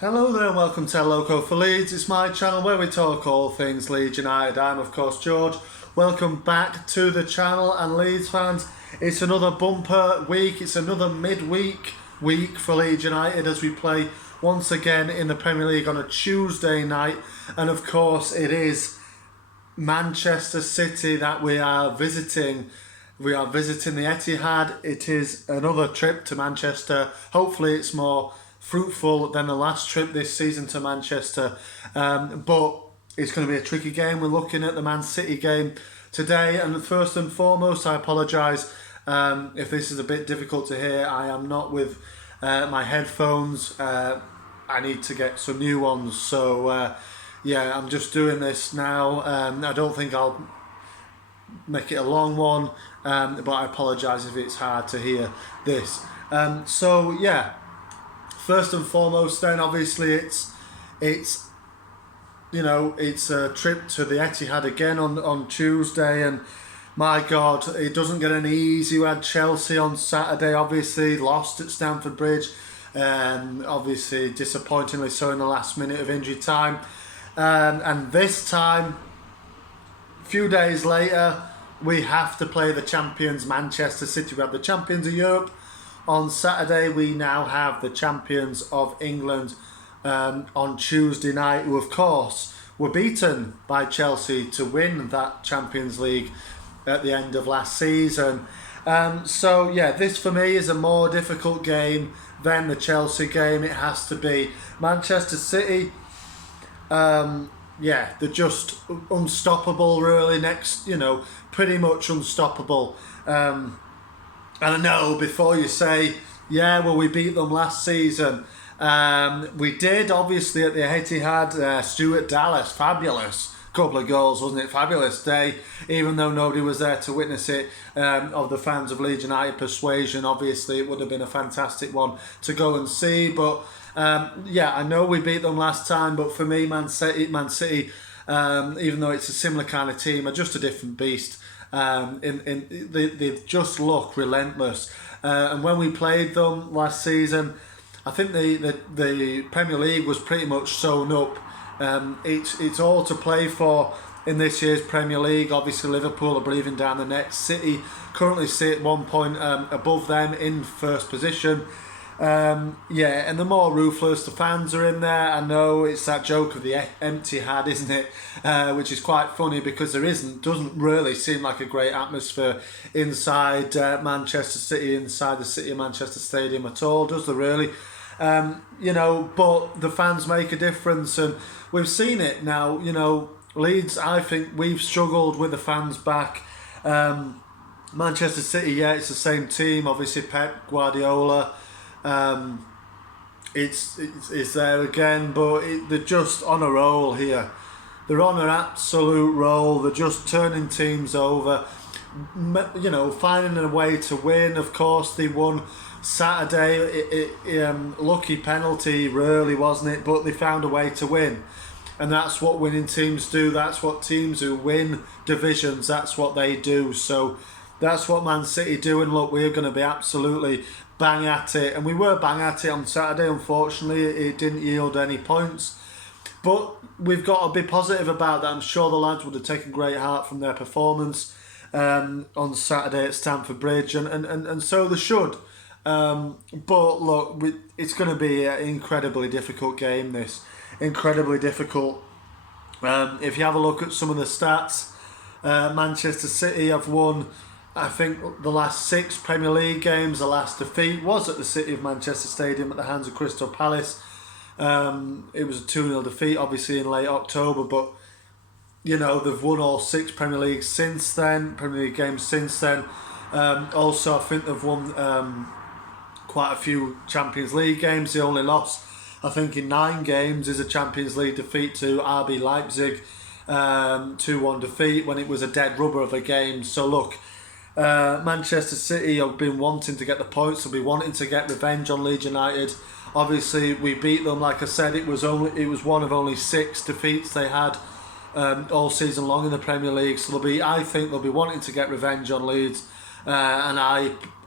Hello there and welcome to Loco for Leeds. It's my channel where we talk all things Leeds United. I'm of course George. Welcome back to the channel, and Leeds fans, it's another bumper week. It's another midweek week for Leeds United as we play once again in the Premier League on a Tuesday night, and of course it is Manchester City that we are visiting. We are visiting the Etihad. It is another trip to Manchester. Hopefully it's more fruitful than the last trip this season to Manchester, but it's going to be a tricky game. We're looking at the Man City game today, and first and foremost I apologise if this is a bit difficult to hear. I am not with my headphones. I need to get some new ones, so yeah, I'm just doing this now. I don't think I'll make it a long one, but I apologise if it's hard to hear this. So yeah, first and foremost then obviously it's a trip to the Etihad again on Tuesday, and my God, it doesn't get any easier. We had Chelsea on Saturday, obviously lost at Stamford Bridge, obviously disappointingly so in the last minute of injury time, and this time, a few days later, we have to play the champions Manchester City. We have the champions of Europe on Saturday. We now have the champions of England on Tuesday night, who of course were beaten by Chelsea to win that Champions League at the end of last season. So yeah, this for me is a more difficult game than the Chelsea game. It has to be. Manchester City, yeah, they're just unstoppable really, pretty much unstoppable. And I know before you say, yeah, well, we beat them last season. We did, obviously, at the Etihad. Stuart Dallas, fabulous couple of goals, wasn't it? Fabulous day, even though nobody was there to witness it. Of the fans of Leeds United persuasion, obviously, it would have been a fantastic one to go and see. But yeah, I know we beat them last time, but for me, Man City, even though it's a similar kind of team, are just a different beast. They just look relentless, and when we played them last season, I think the Premier League was pretty much sewn up. It's all to play for in this year's Premier League. Obviously Liverpool are breathing down the neck. City currently sit 1 point above them in first position. Yeah, and the more ruthless the fans are in there. I know it's that joke of the empty had, isn't it? Which is quite funny because doesn't really seem like a great atmosphere inside Manchester City, inside the City of Manchester Stadium at all, does there really? But the fans make a difference, and we've seen it now. Leeds, I think we've struggled with the fans back. Manchester City, yeah, it's the same team. Obviously Pep Guardiola. It's there again, but they're just on a roll here. They're on an absolute roll. They're just turning teams over, finding a way to win. Of course, they won Saturday. Lucky penalty, really, wasn't it? But they found a way to win, and that's what winning teams do. That's what teams who win divisions, that's what they do. So that's what Man City do, and look, we're going to be absolutely bang at it, and we were bang at it on Saturday. Unfortunately, it didn't yield any points, but we've got to be positive about that. I'm sure the lads would have taken great heart from their performance on Saturday at Stamford Bridge, and so they should. But look, it's going to be an incredibly difficult game, this. Incredibly difficult. If you have a look at some of the stats, Manchester City have won, I think, the last 6 Premier League games. The last defeat was at the City of Manchester Stadium at the hands of Crystal Palace. It was a 2-0 defeat, obviously, in late October, but they've won all 6 Premier League games since then. Also, I think they've won quite a few Champions League games. The only loss, I think, in 9 games is a Champions League defeat to RB Leipzig, 2-1 defeat when it was a dead rubber of a game. So look, Manchester City have been wanting to get the points. They'll be wanting to get revenge on Leeds United. Obviously, we beat them. Like I said, it was one of only 6 defeats they had all season long in the Premier League. So I think they'll be wanting to get revenge on Leeds. And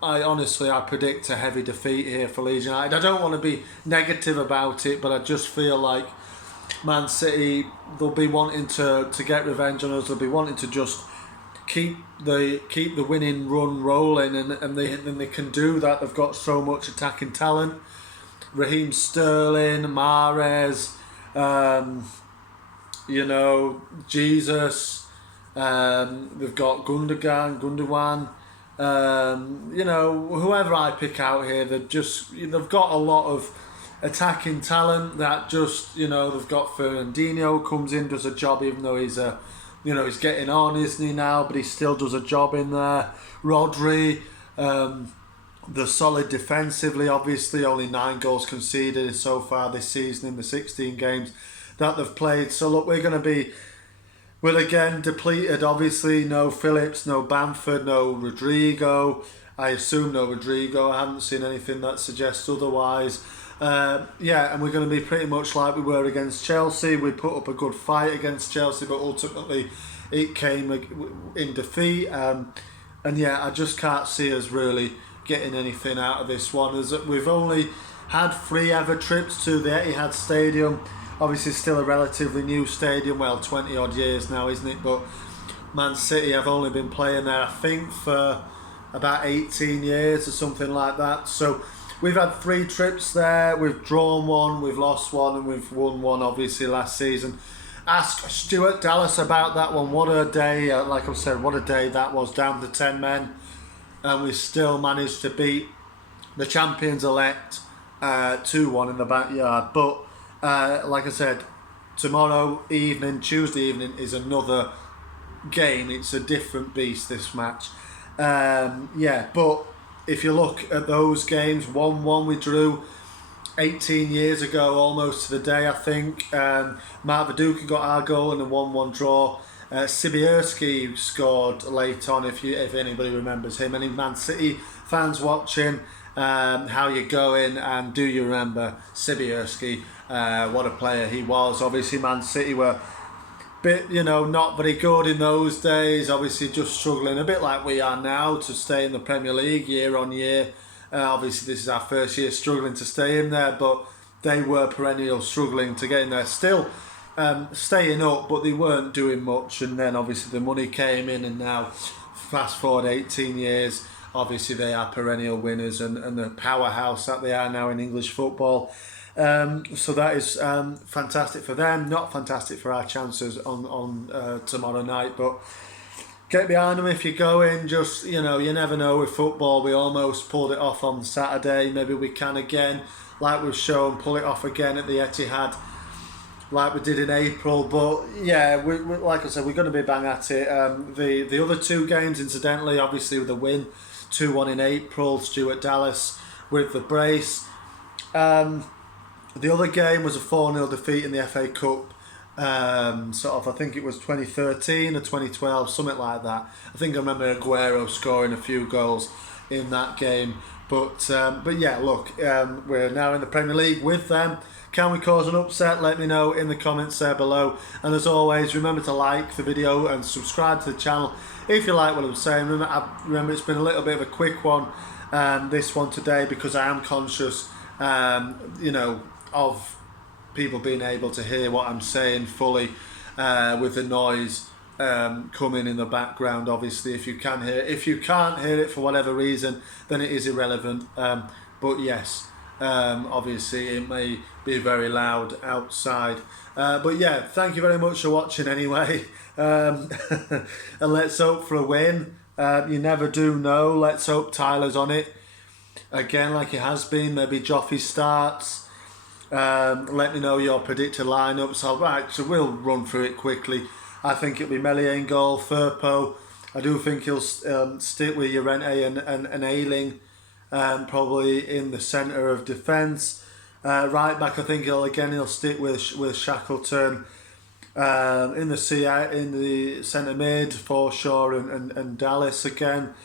I predict a heavy defeat here for Leeds United. I don't want to be negative about it, but I just feel like Man City, they'll be wanting to get revenge on us. They'll be wanting to just keep the winning run rolling, and they can do that. They've got so much attacking talent. Raheem Sterling, Mahrez, Jesus. They've got Gundogan. Whoever I pick out here, they've got a lot of attacking talent that they've got Fernandinho comes in, does a job, even though he's getting on, isn't he now, but he still does a job in there. Rodri, they're solid defensively, obviously, only 9 goals conceded so far this season in the 16 games that they've played. So look, we're again depleted, obviously. No Phillips, no Bamford, no Rodrigo. I assume no Rodrigo. I haven't seen anything that suggests otherwise. And we're going to be pretty much like we were against Chelsea. We put up a good fight against Chelsea, but ultimately it came in defeat. I just can't see us really getting anything out of this one. We've only had 3 ever trips to the Etihad Stadium. Obviously still a relatively new stadium, 20 odd years now, isn't it? But Man City have only been playing there, I think, for about 18 years or something like that. So we've had 3 trips there. We've drawn 1, we've lost 1, and we've won 1, obviously, last season. Ask Stuart Dallas about that one. What a day, like I said, what a day that was, down to 10 men. And we still managed to beat the champions-elect 2-1 in the backyard. But like I said, Tuesday evening is another game. It's a different beast, this match. But if you look at those games, 1-1 we drew 18 years ago, almost to the day, I think. Mark Viduka got our goal in a 1-1 draw. Sibierski scored late on, if anybody remembers him. Any Man City fans watching, how you going, and do you remember Sibierski? What a player he was. Obviously Man City were not very good in those days, obviously just struggling, a bit like we are now, to stay in the Premier League year on year. Obviously this is our first year struggling to stay in there, but they were perennial struggling to get in there, still staying up, but they weren't doing much. And then obviously the money came in, and now fast forward 18 years, obviously they are perennial winners and the powerhouse that they are now in English football. So that is fantastic for them, not fantastic for our chances on tomorrow night, but get behind them if you're going. Just, you never know with football. We almost pulled it off on Saturday. Maybe we can again, like we've shown, pull it off again at the Etihad, like we did in April. But yeah, we like I said, we're going to be bang at it. The other 2 games, incidentally, obviously with the win, 2-1 in April, Stuart Dallas with the brace. The other game was a 4-0 defeat in the FA Cup. I think it was 2013 or 2012, something like that. I think I remember Aguero scoring a few goals in that game. But yeah, look, we're now in the Premier League with them. Can we cause an upset? Let me know in the comments there below. And as always, remember to like the video and subscribe to the channel if you like what I'm saying. Remember it's been a little bit of a quick one, this one today, because I am conscious, of people being able to hear what I'm saying fully, with the noise coming in the background. Obviously, if you can hear it. If you can't hear it for whatever reason, then it is irrelevant. But yes, obviously it may be very loud outside. But yeah, thank you very much for watching anyway. And let's hope for a win. You never do know. Let's hope Tyler's on it again, like he has been. Maybe Joffrey starts. Let me know your predicted lineups. So we'll run through it quickly. I think it'll be Meslier in goal, Firpo. I do think he'll stick with Llorente and Ayling, probably in the centre of defence. Right back, I think he'll stick with Shackleton. In the centre mid, Forshaw and Dallas again.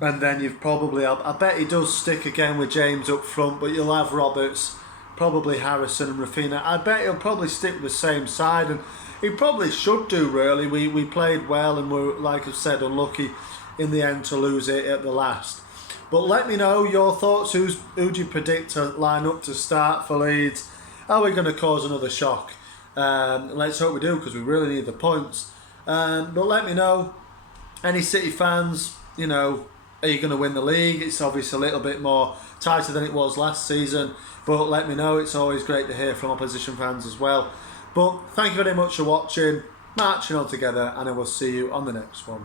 And then you've probably, I bet he does stick again with James up front, but you'll have Roberts, probably Harrison and Rafinha. I bet he'll probably stick with the same side, and he probably should do, really. We played well and were, like I said, unlucky in the end to lose it at the last. But let me know your thoughts. Who do you predict to line up to start for Leeds? Are we going to cause another shock? Let's hope we do, because we really need the points. But let me know. Any City fans, you know, are you going to win the league? It's obviously a little bit more tighter than it was last season. But let me know. It's always great to hear from opposition fans as well. But thank you very much for watching. Marching on together, and I will see you on the next one.